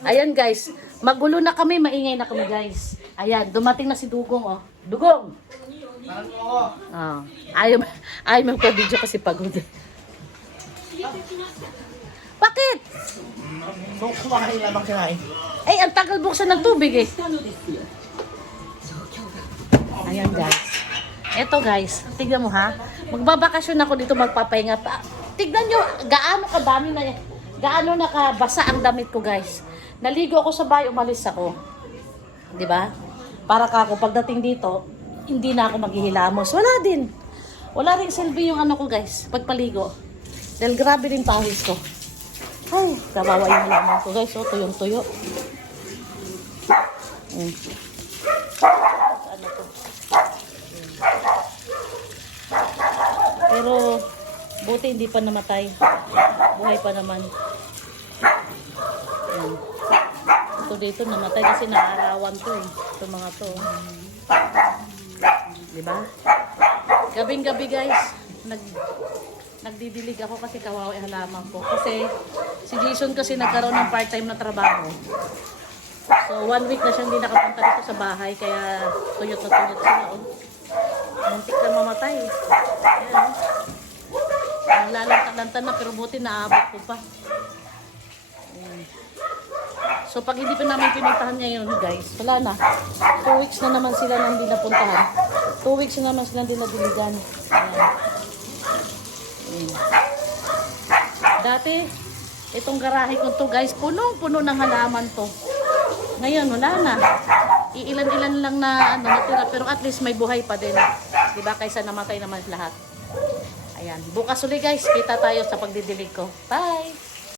Ayan guys, magulo na kami, maingay na kami guys. Ayan, dumating na si Dugong oh. Dugong! Oh. Ayaw magpa-video kasi pagod. Bakit? Kumain lamang kinain. Eh, ang tagal buksan ng tubig eh. Ayan guys. Eto guys, tignan mo ha. Magbabakasyon ako dito magpapahinga pa. Tignan nyo, gaano nakabasa ang damit ko guys. Naligo ako sa bahay, umalis ako. 'Di ba? Para kako pagdating dito, hindi na ako maghihilamos. Wala din. Wala ring silbi yung ano ko guys, pagpaligo. Dahil grabe din pawis ko. Ay, kawawa yung halaman ko guys. Oh, tuyong-tuyo. Ano to? Pero, buti hindi pa namatay. Buhay pa naman. Ayan. Ito dito namatay kasi naarawan to eh. Ito mga to. Diba? Gabing-gabi guys. Nagdidilig ako kasi kawawa yung halaman ko. Kasi si Jason kasi nagkaroon ng part-time na trabaho. So 1 week na siya hindi nakapunta dito sa bahay. Kaya tuyot na tuyot sila. Oh. Muntik na mamatay. Ayan oh. Naglalanta-lanta na pero buti naabot ko pa. Ayan. So pag hindi pa namin pinuntahan ngayon guys, wala na. 2 weeks na naman sila nang hindi napuntahan. 2 weeks na naman sila hindi nadiligan. Ayan. Ayan. Dati, itong garahe ko to guys, punong-puno ng halaman to. Ngayon, wala na. Iilan-ilan lang na natira, pero at least may buhay pa din. Diba? Kaysa namatay naman lahat. Ayan. Bukas ulit guys, kita tayo sa pagdidilig ko. Bye!